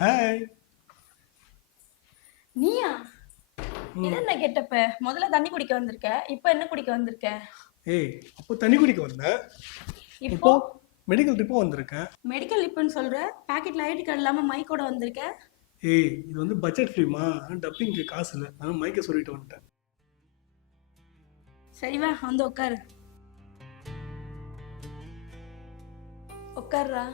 Hi. நீயா? இது ம். என்ன கெட்டப்பு? முதல்ல தண்ணி குடிக்க வந்திருக்க. இப்ப என்ன குடிக்க வந்திருக்க? ஏய், அப்போ தண்ணி குடிக்க வந்தேன். இப்போ இப்போ மெடிக்கல் ட்ரிப்பும் வந்திருக்கேன். மெடிக்கல் லிப்புன்னு சொல்ற? பாக்கெட்ல ஐடி கார்டு இல்லாம மைக்கோட வந்திருக்க. ஏய், இது வந்து பட்ஜெட் ஃபிலிமா, டப்பிங்க்கு காசு இல்லை, அதனால மைக்கை சொல்லிட்டு வந்துட்டேன். சரி வா, வந்து உட்காரு. உட்காருடா.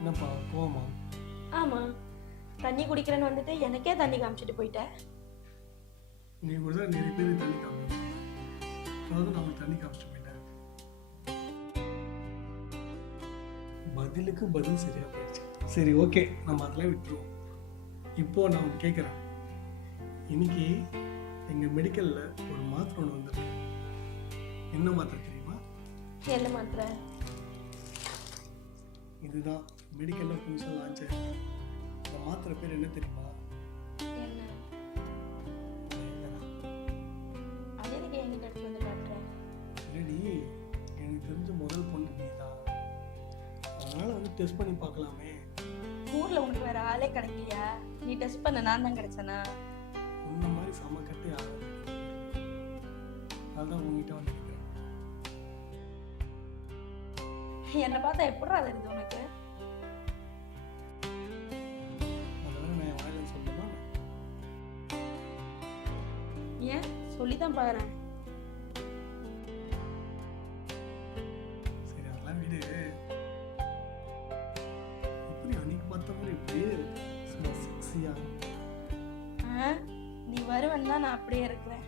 என்னப்பா கோவமா? ஆமா, தண்ணி குடிக்கிறேன்னு வந்துட்டு எனக்கே தண்ணி காமிச்சிட்டு போயிட்ட. நீ கூட தான் நிறைய பேர் தண்ணி காமிச்சு, அதாவது நான் தண்ணி காமிச்சிட்டு போயிட்டேன். பதிலுக்கு பதில் சரியா போயிடுச்சு. சரி, ஓகே, நம்ம அதெல்லாம் விட்டுருவோம். இப்போ நான் ஒன்று கேட்குறேன். இன்னைக்கு எங்கள் மெடிக்கலில் ஒரு மாத்திரை ஒன்று வந்திருக்கு. என்ன மாத்திரை தெரியுமா? என்ன மாத்திர? இதுதான் மெடிக்கலில் புதுசாக லான்ச் ஆயிருக்கு. இந்த மாத்திரை பேர் என்ன தெரியுமா? என்ன? அது எதுக்கு என்கிட்ட எடுத்து வந்து காட்டுறேன்? இல்லடி, எனக்கு தெரிஞ்ச முதல் பொண்ணு நீ தான். அதனால் வந்து டெஸ்ட் பண்ணி பார்க்கலாமே. ஊர்ல உனக்கு வேற ஆளே கிடைக்கலையா? நீ டெஸ்ட் பண்ண நான் தான் கிடைச்சனா? உன்ன மாதிரி செம கட்டு யாரும். அதுதான் உங்ககிட்ட வந்து கேட்குறேன். என்னை பார்த்தா எப்படிடா தெரியுது உனக்கு? அதெல்லாம் நான் என் வாயில சொல்லணுமா? ஏன் சொல்லிதான் பாக்குறேன். சரி, அதெல்லாம் விடு. இப்படி அன்னைக்கு பார்த்த மாதிரி இப்படியே சும்மா செக்ஸியா நீ வருவன் தான் நான் அப்படியே இருக்கிறேன்.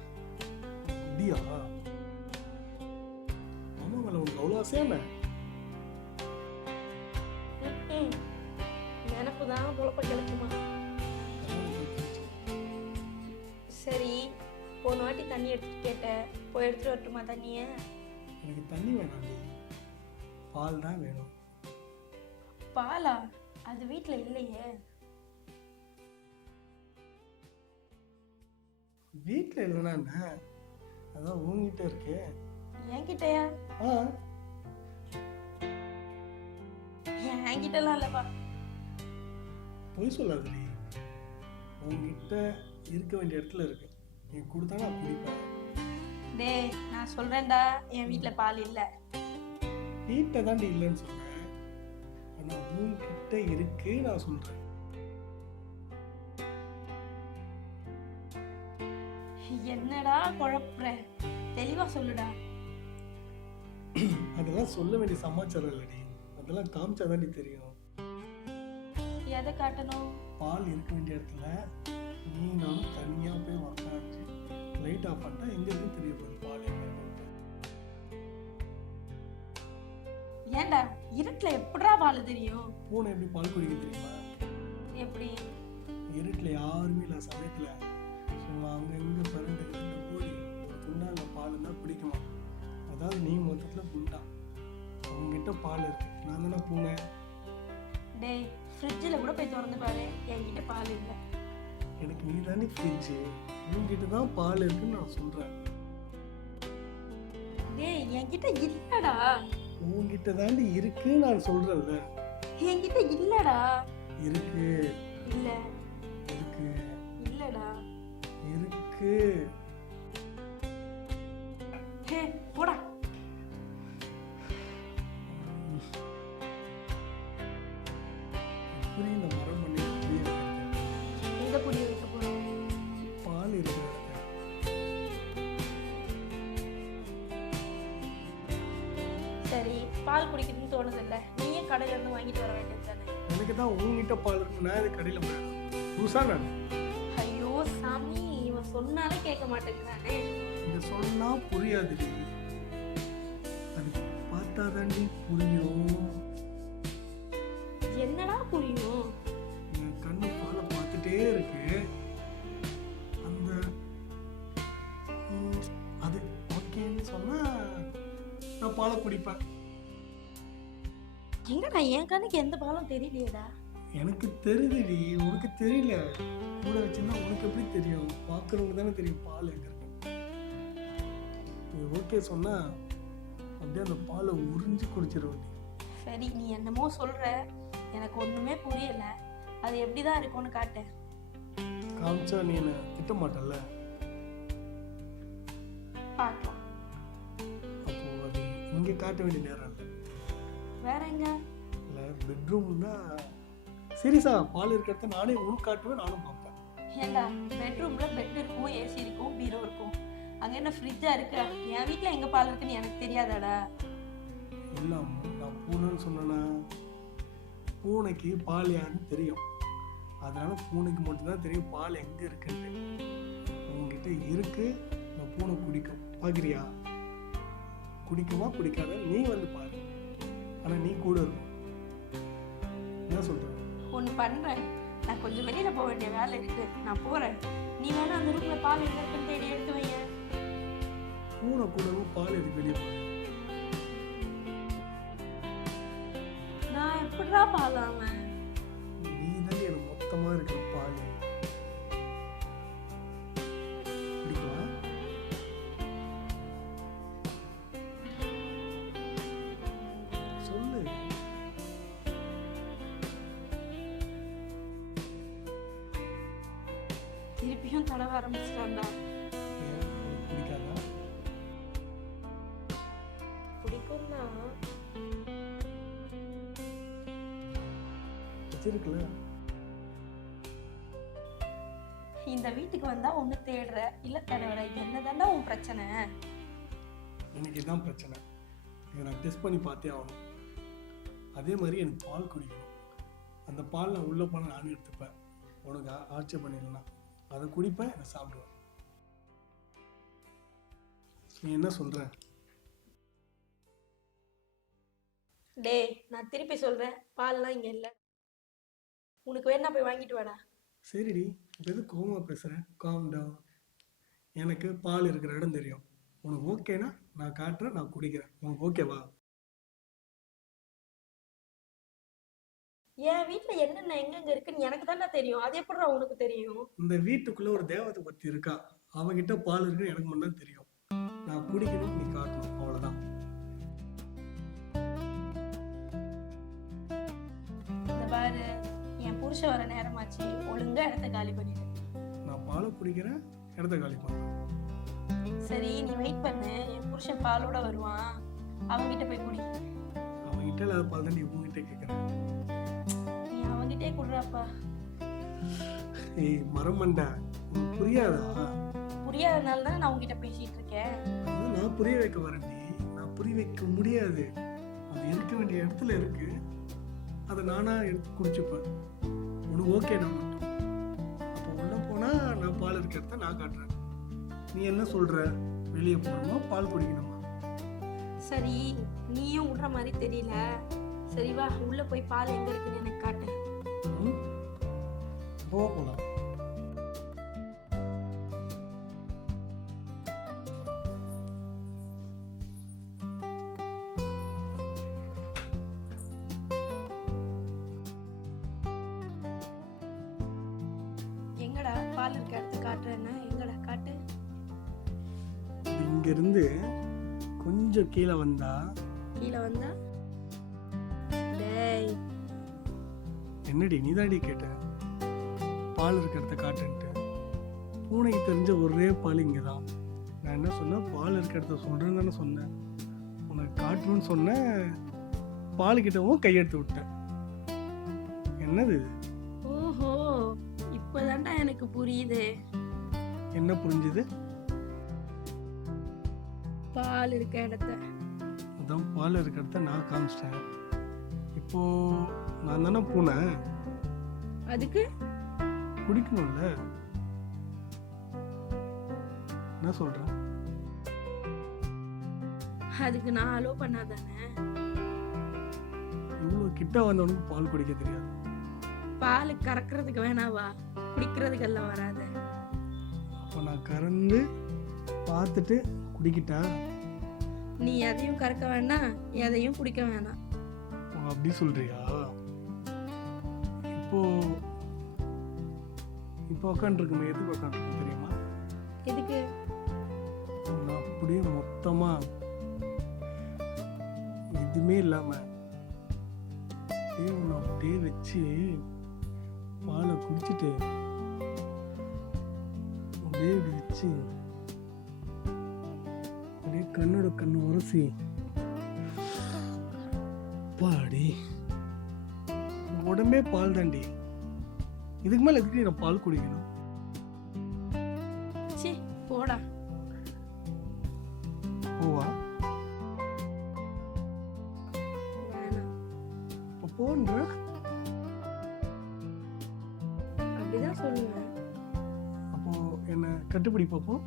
அப்படியா? மாமா மேல உனக்கு அவ்வளோ ஆசையா என்ன? நினப்பு தான் குழப்ப கிளப்புமா. சரி, போன வாட்டி தண்ணி எடுத்துட்டு கேட்ட, போய் எடுத்துட்டு வரட்டுமா தண்ணிய? எனக்கு தண்ணி வேணாண்டி, பால் தான் வேணும். பாலா? அது வீட்டுல இல்லையே. வீட்டில் இல்லைன்னா என்ன, அதான் உங்ககிட்ட இருக்கே. என்கிட்டயா? ஆ, என்கிட்டலாம் இல்லப்பா. பொய் சொல்லாதடி. உங்ககிட்ட இருக்க வேண்டிய இடத்துல இருக்கு. நீ கொடுத்தா நான் குடிப்பேன். டேய், நான் சொல்றேன்டா, என் வீட்டுல பால் இல்ல. வீட்டை தாண்டி இல்லைன்னு சொன்னேன், ஆனால் உங்ககிட்ட இருக்கு நான் சொல்றேன். என்னடா குழப்புற? தெளிவா சொல்லுடா. அதெல்லாம் சொல்ல வேண்டிய சமாச்சாரம் இல்லடி, அதெல்லாம் காமிச்சாதான் நீ தெரியும். எதை காட்டணும்? பால் இருக்க வேண்டிய இடத்துல நீ நானும் தனியா போய் உக்காந்து லைட் ஆஃப் பண்ணா எங்க இருக்கு தெரிய போகுது பால் எங்க இருக்குன்ட்டு. ஏன்டா இருட்டுல எப்படிடா பால் தெரியும்? பூனை எப்படி பால் குடிக்க தெரியுமா? எப்படி? இருட்டில் யாருமே இல்லை சமயத்துல சும்மா அங்க இங்க பரண்டு ஓடி ஒரு குண்டால பால் தான் குடிக்குமா. அதாவது நீ மொத்தத்துல குண்டா, உங்ககிட்ட பால் இருக்கு, நான் தானே பூனை. டேய், ஃப்ரிட்ஜில் கூட போய் திறந்து பாரு, என்கிட்ட பால் இல்லை. எனக்கு நீ தானே ஃப்ரிட்ஜு, உங்ககிட்ட தான் பால் இருக்குன்னு நான் சொல்றேன். டேய், என்கிட்ட இல்லடா. உங்ககிட்ட தாண்டி இருக்கு நான் சொல்றேன்ல. என்கிட்ட இல்லடா. இருக்கு இல்ல. இருக்கு இல்லடா. இருக்கு. ஹே, போடா. எப்படி இந்த மரம் பண்ணி புரிய வைக்கிறது? எங்க புரிய வைக்க போறோம்? பால் இருக்கிற இடத்துல. சரி, பால் குடிக்கணும்னு தோணுது இல்ல, நீயே கடையில இருந்து வாங்கிட்டு வர வேண்டியது தானே? எனக்கு தான் உங்ககிட்ட பால் இருக்கு, நான் இது கடையில் போய் புதுசா நான் ஐயோ சாமி, இவன் சொன்னாலே கேட்க மாட்டேங்கிறானே. இங்க சொன்னா புரியாது, அது பார்த்தா தாண்டி புரியும். என்னடா புரியும்? என் கண்ணு பாலை பார்த்துட்டே இருக்கு. அந்த அது ஓகேன்னு சொன்னா நான் பாலை குடிப்பேன். எங்கடா, என் கண்ணுக்கு எந்த பாலும் தெரியலையேடா. எனக்கு தெரியுதுடி, உனக்கு தெரியல. கூட வச்சுன்னா உனக்கு எப்படி தெரியும்? பார்க்குறவங்க தானே தெரியும் பால் எங்க இருக்கு. நீ ஓகே சொன்னா அப்படியே அந்த பாலை உறிஞ்சி குடிச்சிருவேன். சரி, நீ என்னமோ சொல்ற, எனக்கு ஒண்ணுமே புரியல. அது எப்படிதான் இருக்கும்னு காட்டு. காமிச்சா நீ என்ன திட்ட மாட்டல்ல? பார்க்கலாம். அப்போ அது இங்கே காட்ட வேண்டிய நேரம் இல்லை. வேற எங்க? இல்லை, பெட்ரூம்னா சீரியஸா பால் இருக்கிறத நானே உனக்கு காட்டுவேன், நானும் பார்ப்பேன். ஏண்டா, பெட்ரூம்ல பெட் இருக்கும், ஏசி இருக்கும், பீரோ இருக்கும். அங்க என்ன ஃப்ரிட்ஜா இருக்கு? என் வீட்ல எங்க பால் இருக்குன்னு எனக்கு தெரியாதாடா? எல்லாம் நான் பூனைன்னு சொன்னேன்னா பூனைக்கு பால் யாருன்னு தெரியும். அதனால பூனைக்கு மட்டும்தான் தெரியும் பால் எங்கே இருக்குன்ட்டு. உங்ககிட்ட இருக்கு, இந்த பூனை குடிக்கும். பார்க்குறியா? குடிக்குமா குடிக்காத நீ வந்து பாரு. ஆனால் நீ கூட இருக்கும். என்ன சொல்ற? ஒன்று பண்ணுறேன். நான் கொஞ்சம் வெளியில போக வேண்டிய வேலை இருக்கு, நான் போறேன். நீ வேணா அந்த ரூம்ல பால் எங்க இருக்குன்னு தேடி எடுத்து வைங்க. பூனை கூடவும் பால் எதுக்கு வெளியே போகுது? நான் எப்படிடா பால் ஆவேன்? நீ தான் எனக்கு மொத்தமாக இருக்கிற பால். குடிக்குமா? சொல்லு. திருப்பியும் தடவ ஆரம்பிச்சிட்டான்டா. ஏன் உனக்கு பிடிக்காதா? பிடிக்கும்னா வச்சிருக்கல. இந்த வீட்டுக்கு வந்தா ஒண்ணு தேடுற இல்ல தடவற, என்னதாண்டா உன் பிரச்சனை? எனக்கு இதுதான் பிரச்சனை. இதை நான் டெஸ்ட் பண்ணி பார்த்தே ஆகணும். அதே மாதிரி எனக்கு பால் குடிக்கணும். அந்த பால் நான் உள்ளே போனால் நானும் எடுத்துப்பேன். உனக்கு ஆட்சேபம் பண்ணிடலாம். அதை குடிப்பேன், அதை சாப்பிடுவேன். நீ என்ன சொல்ற? டேய், நான் திருப்பி சொல்றேன், பால்லாம் இங்க இல்ல. உனக்கு வேணா போய் வாங்கிட்டு வாடா. சரிடி, இப்போ எது கோவமாக பேசுகிறேன்? Calm down. எனக்கு பால் இருக்கிற இடம் தெரியும். உனக்கு ஓகேனா நான் காட்டுறேன், நான் குடிக்கிறேன். உனக்கு ஓகேவா? என் வீட்டுல என்னென்ன எங்கெங்க இருக்குன்னு எனக்கு தானே தெரியும். அது எப்படிடா உனக்கு தெரியும்? இந்த வீட்டுக்குள்ளே ஒரு தேவதை பற்றி இருக்கா, அவகிட்ட பால் இருக்குன்னு எனக்கு மட்டும் தான் தெரியும். நான் குடிக்கணும், நீ காட்டணும், அவ்வளோதான். இந்த பாரு, என் புருஷன் வர நேரமாச்சு, ஒழுங்கா இடத்த காலி பண்ணிடு. நான் பாலை குடிக்கிறேன், இடத்த காலி பண்ணுறேன். சரி, நீ வெயிட் பண்ணு. என் புருஷன் பாலோட வருவான், அவன்கிட்ட போய் குடி. அவங்ககிட்ட இல்லாத பால் தான் நீ உங்ககிட்ட கேட்குறேன். நீ அவன்கிட்டே குடுறாப்பா. ஏய் மரமண்டா, உனக்கு புரியாதா? புரியாதனால தான் நான் உங்ககிட்ட பேசிட்டு இருக்கேன். அதான் நான் புரிய வைக்க வரேன். நான் புரிய வைக்க முடியாது. அது இருக்க வேண்டிய இடத்துல இருக்கு. அதை நானா எடுத்து குடிச்சுப்பேன். உனக்கு ஓகேனா மட்டும். அப்போ உள்ள போனா நான் பால் இருக்க இடத்த நான் காட்டுறேன். நீ என்ன சொல்ற? வெளியே போகணுமா, பால் குடிக்கணுமா? சரி, நீயும் விடுற மாதிரி தெரியல. சரி வா, உள்ள போய் பால் எங்க இருக்குன்னு எனக்கு காட்டு. போகலாம். எங்கடா பால் இருக்க இடத்த காட்டுறேன்னா? எங்கடா காட்டு. இங்க இருந்து கொஞ்சம் கீழே வந்தா. கீழே வந்தா? டேய், என்னடி நீதாடி கேட்ட பால் இருக்க இடத்த காட்டுன்ட்டு? பூனைக்கு தெரிஞ்ச ஒரே பால் இங்கே தான். நான் என்ன சொன்னேன்? பால் இருக்க இடத்த சொல்கிறேன்னு தானே சொன்னேன். உனக்கு காட்டணும்னு சொன்னேன், பாலுக்கிட்டவும் கையெடுத்து விட்டேன். என்னது இது? ஓஹோ, இப்பதான்டா எனக்கு புரியுது. என்ன புரிஞ்சுது? பால் இருக்க இடத்த. அதான் பால் இருக்க இடத்த நான் காமிச்சிட்டேன். இப்போ நான் தானே பூனை, அதுக்கு குடிக்கணும்ல. என்ன சொல்கிறேன்? அதுக்கு நான் அலோ பண்ணாதானே? இவ்வளோ கிட்ட வந்தவனுக்கு பால் குடிக்க தெரியாது. பால் கறக்கிறதுக்கு வேணாவா, குடிக்கிறதுக்கெல்லாம் வராது. அப்போ நான் கறந்து பார்த்துட்டு குடிக்கிட்டா? நீ எதையும் கறக்க வேணாம், எதையும் குடிக்க வேணாம். ஓ, அப்படி சொல்றியா? இப்போ உட்காந்துருக்குமே, எதுக்கு உட்காந்துருக்கு தெரியுமா? எதுக்கு? நான் அப்படியே மொத்தமா எதுவுமே இல்லாம அப்படியே உன்னை அப்படியே வச்சு பாலை குடிச்சிட்டு அப்படியே இப்படி வச்சு அப்படியே கண்ணோட கண்ணு உரசி பாடி உடம்பே பால் தாண்டி. இதுக்கு மேல எதுக்கு நான் பால் குடிக்கணும்? சீ போடா. போவா வேணாம். அப்ப போன்ற அப்படிதான் சொல்லுவேன். அப்போ என்ன கட்டுப்படி பார்ப்போம்.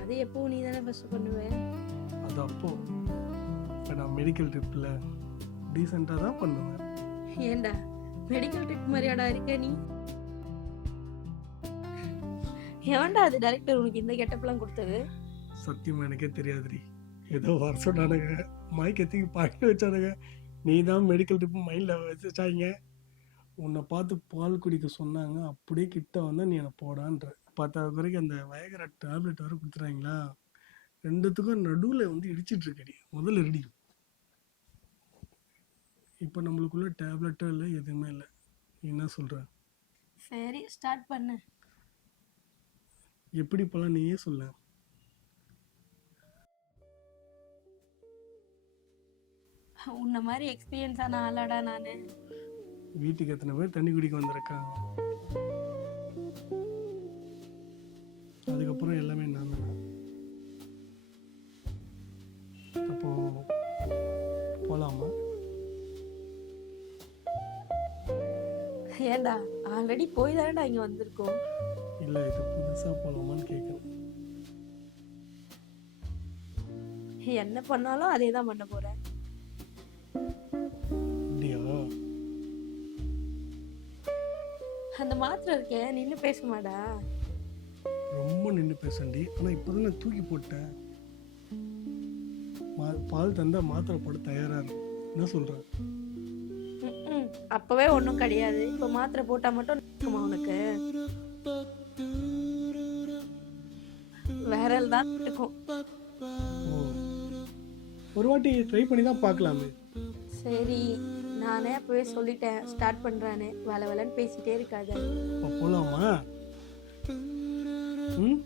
அது எப்போ நீ தானே ஃபர்ஸ்ட் பண்ணுவேன். அது அப்போ இப்போ நான் மெடிக்கல் ட்ரிப்பில் டீசெண்டாக தான் பண்ணுவேன். ஏண்டா மெடிக்கல் ட்ரிப் மாதிரியாடா இருக்க நீ? ஏன்டா அது டைரக்டர் உனக்கு இந்த கெட்டப்லாம் கொடுத்தது? சத்தியமாக எனக்கே தெரியாதுடி. ஏதோ வருஷம் நானுங்க மயக்கத்துக்கு பாக்கி வச்சானுங்க. நீ தான் மெடிக்கல் ட்ரிப்பு மைண்டில் வச்சாங்க. உன்னை பார்த்து பால் குடிக்க சொன்னாங்க. அப்படியே கிட்ட வந்தால் நீ என்னை போடான்ற. பார்த்த வரைக்கும் அந்த வயகரா டேப்லெட் வர கொடுத்துறாங்களா, ரெண்டுத்துக்கும் நடுவில் வந்து இடிச்சிட்டு இருக்கடி. முதல்ல ரெடி. இப்போ நம்மளுக்குள்ள டேப்லெட்டும் இல்லை, எதுவுமே இல்லை. நீ என்ன சொல்கிற? சரி ஸ்டார்ட் பண்ணு. எப்படி போலாம் நீயே சொல்ல. உன்ன மாதிரி எக்ஸ்பீரியன்ஸ் ஆன ஆளாடா நானு. வீட்டுக்கு எத்தனை பேர் தண்ணி குடிக்க வந்திருக்காங்க. அதுக்கப்புறம் எல்லாமே நான் தானே. அப்போ போலாமா? ஏண்டா ஆல்ரெடி போய் தானடா இங்க வந்திருக்கோம். இல்லை, இது புதுசாக போகலாமான்னு கேட்குறேன். என்ன பண்ணாலும் அதே தான் பண்ண போறேன். அப்படியா? அந்த மாத்திரை இருக்கே நின்னு பேசுமாடா. ரொம்ப நின்று பேசண்டி. ஆனால் இப்போ தான் நான் தூக்கி போட்டேன். பால் தந்தா மாத்திரை போட தயாராக இருக்கு. என்ன சொல்கிறேன்? அப்பவே ஒன்றும் கிடையாது. இப்போ மாத்திரை போட்டா மட்டும் இருக்குமா உனக்கு? வேற தான் இருக்கும். ஓ, ஒரு வாட்டி ட்ரை பண்ணி தான் பார்க்கலாமே. சரி நானே அப்பவே சொல்லிட்டேன் ஸ்டார்ட் பண்றானே. வேலை வேலைன்னு பேசிட்டே இருக்காத. இப்போ போகலாமா? ம்.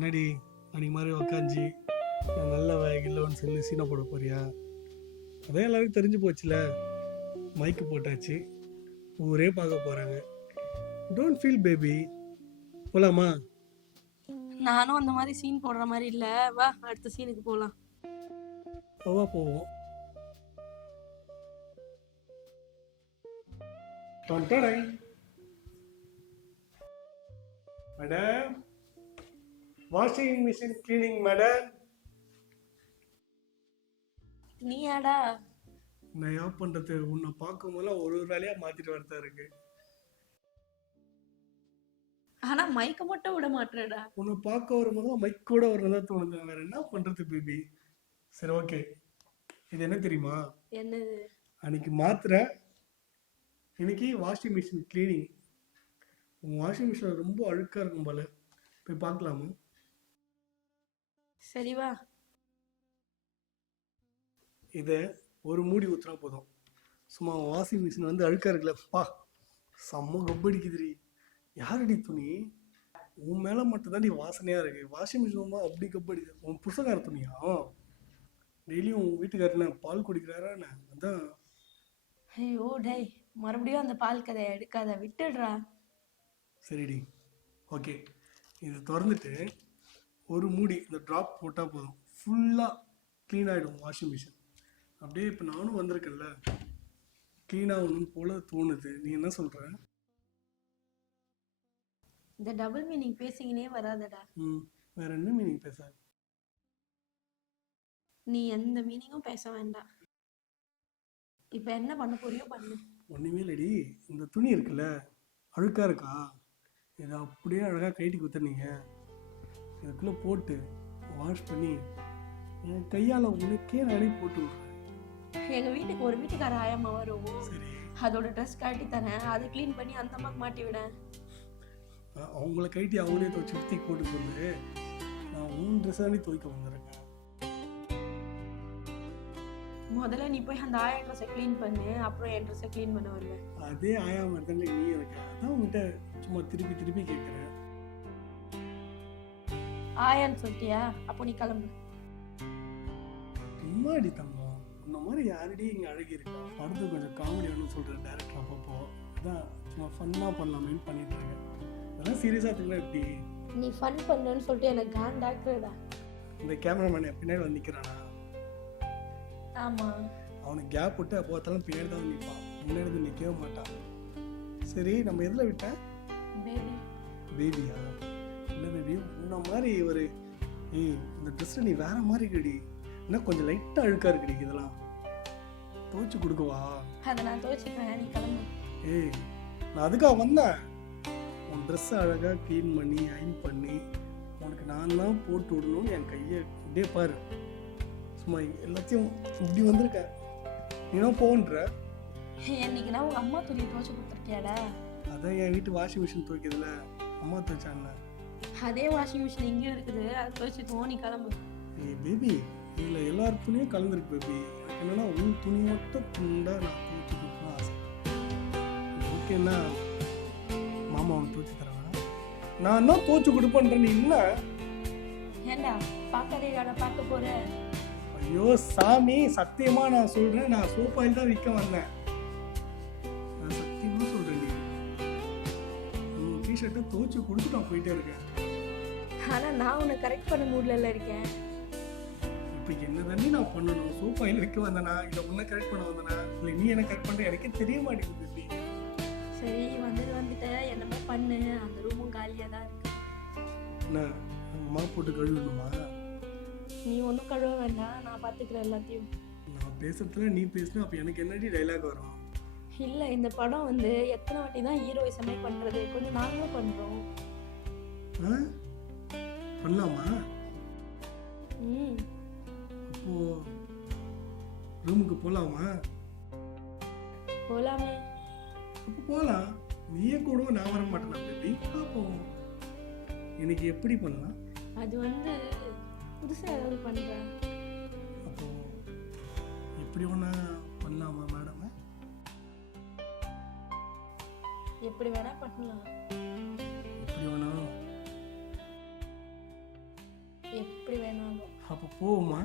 என்னடி அன்னைக்கு மாதிரி உக்காஞ்சி நான் நல்ல வேகில்லன்னு சொல்லி சீனை போட போறியா? அதான் எல்லாருக்கும் தெரிஞ்சு போச்சுல. மைக்கு போட்டாச்சு, ஊரே பார்க்க போறாங்க. Don't feel baby. போலாமா? நானும் அந்த மாதிரி சீன் போடுற மாதிரி இல்ல. வா அடுத்த சீனுக்கு போலாம். வா போவோம். Madam, washing machine cleaning madam. நீயாடா? நான் ஏன் பண்றது, உன்னை பார்க்கும் போதெல்லாம் ஒரு வேலையா மாத்திட்டு வரதா இருக்கு. ஆனா மைக்க மட்டும் விட மாட்டேடா. உன்னை பார்க்க வரும்போது மைக் கூட வரதான் தோணுது. வேற என்ன பண்றது பேபி? சரி ஓகே, இது என்ன தெரியுமா? என்னது? அன்னைக்கு மாத்திரை இன்னைக்கு வாஷிங் மிஷின் க்ளீனிங். உன் வாஷிங் மிஷின் ரொம்ப அழுக்காக இருக்கும் போல, போய் பார்க்கலாமா? சரி வா. இதை ஒரு மூடி ஊற்றுனா போதும். சும்மா வாஷிங் மிஷின் வந்து அழுக்காக இருக்குல்ல, பா செம்ம கப்படிக்குதுடி. யாரடி துணி? உன் மேலே மட்டும்தான் நீ வாசனையாக இருக்கு. வாஷிங் மிஷின் தான் அப்படி கப்படிக்குது. உன் புருஷக்கார துணியா? டெய்லியும் உன் வீட்டுக்காரன பால் குடிக்கிறாராண்ணே? அதான். ஐயோ டேய், மறுபடியும் அந்த பால் கதையை எடுக்காத, விட்டுடுறா. சரிடி, ஓகே. இது திறந்துட்டு ஒரு மூடி இந்த ட்ராப் போட்டால் போதும், ஃபுல்லாக க்ளீன் ஆகிடும் வாஷிங் மிஷின். அப்படியே இப்போ நானும் வந்திருக்கேன்ல, க்ளீன் ஆகணும் போல தோணுது. நீ என்ன சொல்கிற? இந்த டபுள் மீனிங் பேசிங்கனே வராதடா. வேற என்ன மீனிங் பேச? நீ எந்த மீனிங்கும் பேச வேண்டாம். இப்போ என்ன பண்ண போறியோ பண்ணு. ஒன்றுமே இல்லடி, இந்த துணி இருக்குல்ல அழுக்காக இருக்கா, இதை அப்படியே அழகாக கைட்டி குத்துனீங்க, இதுக்குள்ளே போட்டு வாஷ் பண்ணி என் கையால் உனக்கே நானே போட்டு விட்றேன். எங்கள் வீட்டுக்கு ஒரு வீட்டுக்கார ஆயாமா வரும், சரி, அதோட ட்ரெஸ் கட்டி தரேன், அதை க்ளீன் பண்ணி அந்த அம்மாக்கு மாட்டி விட. அவங்கள கைட்டி அவங்களே துவச்சி சுற்றி போட்டு சொல்லு. நான் உன் ட்ரெஸ் தானே துவைக்க வந்துருக்கேன். முதல்ல நீ போய் அந்த ஆயா ட்ரெஸ்ஸை க்ளீன் பண்ணு, அப்புறம் என் ட்ரெஸ்ஸை க்ளீன் பண்ண வருவேன். அதே ஆயா மாதிரி தானே நீ இருக்க, அதான் உங்ககிட்ட சும்மா திருப்பி திருப்பி கேட்குறேன். ஆயான்னு சொல்லிட்டியா? அப்போ நீ கிளம்பு. சும்மாடி தங்கம், இந்த மாதிரி யாரடி இங்கே அழகி இருக்கா? படத்துக்கு கொஞ்சம் காமெடி வேணும்னு சொல்கிறேன் டேரக்டர் அப்பப்போ, அதான் சும்மா ஃபன்னாக பண்ணலாமேன்னு பண்ணிட்டு இருக்கேன். அதெல்லாம் சீரியஸாக இருக்குல்ல எப்படி? நீ ஃபன் பண்ணுன்னு சொல்லிட்டு எனக்கு கான் டாக்டர்டா. இந்த கேமராமேன் பின்னாடி வந்து நிற்கிறானா? ஆமாம். அவனுக்கு கேப் விட்டு அப்போ பார்த்தாலும் பின்னாடி தான் நிற்பான், முன்னாடி வந்து நிற்கவே மாட்டான். சரி, நம்ம எதில் விட்டேன்? பேபி. பேபியா? இல்லை பேபி, உன்ன மாதிரி ஒரு இந்த ட்ரெஸ்ஸில் நீ வேற மாதிரி இருக்குடி. என்ன கொஞ்சம் லைட்டாக அழுக்காக இருக்குடி, இதெல்லாம் துவைச்சு கொடுக்கவா? அதை நான் துவைச்சிக்கிறேன், நீ கிளம்பு. நான் அதுக்காக வந்தேன். உன் ட்ரெஸ்ஸை அழகாக க்ளீன் பண்ணி அயன் பண்ணி உனக்கு நான் தான் போட்டு விடணும்னு என் கையை அப்படியே பாரு, சும்மா எல்லாத்தையும் இப்படி வந்திருக்க. நீனா போன்ற என்னைக்குன்னா உங்கள் அம்மா துணியை துவைச்சி கொடுத்துருக்கியாடா? அதான் என் வீட்டு வாஷிங் மிஷின் துவைக்கிறதுல அம்மா துவைச்சாங்க. அதே வாஷிங் மிஷின் இங்கேயும் இருக்குது, அதை துவைச்சிக்குவோம், நீ கிளம்பு. பேபி, இதில் எல்லார் துணியும் கலந்துருக்கு பேபி. எனக்கு என்னன்னா உன் துணி மட்டும் துண்டா நான் துவைச்சி கொடுக்கணும் ஆசை. ஓகேண்ணா, மாமா அவனுக்கு துவைச்சி தரேன். நான் தான் துவைச்சி கொடுப்பேன்றேன், நீ என்ன? ஏண்டா பார்க்காதேடா, பார்க்க போற? ஐயோ சாமி, சத்தியமா நான் சொல்றேன், நான் சோப் ஆயில் தான் விற்க வந்தேன். நான் சத்தியமா சொல்றேன், நீ டிஷர்ட்டை துவைச்சு கொடுத்து நான் போயிட்டே இருக்கேன். ஆனால் நான் உன்னை கரெக்ட் பண்ண மூட்ல இருக்கேன். இப்போ என்ன தானே நான் பண்ணணும்? சோப் ஆயில் விற்க வந்தேனா, இல்லை உன்னை கரெக்ட் பண்ண வந்தேனா, இல்லை நீ என்ன கரெக்ட் பண்ணுற எனக்கே தெரிய மாட்டேங்குது. சரி, வந்துட்ட என்னமோ பண்ணு, அந்த ரூமும் காலியாக தான் இருக்கு. என்ன அம்மா போட்டு கழுவணுமா? நீ ஒன்றும் கழுவ வேண்டாம், நான் பார்த்துக்கிறேன் எல்லாத்தையும். நான் பேசுறதுல நீ பேசுனா அப்போ எனக்கு என்னடி டைலாக் வரும்? இல்லை, இந்த படம் வந்து எத்தனை வாட்டி தான் ஹீரோயிசமே பண்ணுறது, கொஞ்சம் நாங்களும் பண்ணுறோம். பண்ணலாமா? அப்போ ரூமுக்கு போகலாமா? போகலாமே. அப்போ போகலாம். நீயே கூடவும் நான் வர மாட்டேன் பேபி. பார்ப்போம் எனக்கு எப்படி பண்ணலாம். அது வந்து புதுசாக ஏதாவது பண்ணுறேன். அப்போ எப்படி ஒன்றா பண்ணலாமா மேடம்? எப்படி வேணா பண்ணலாம். எப்படி வேணாலும்? எப்படி வேணாலும். அப்போ போவோமா?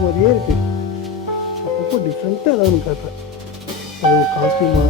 மாதிரியே இருக்கு, அப்பப்போ டிஃப்ரெண்ட்டாக ஏதாவது காட்டுறேன். காஸ்டியூமா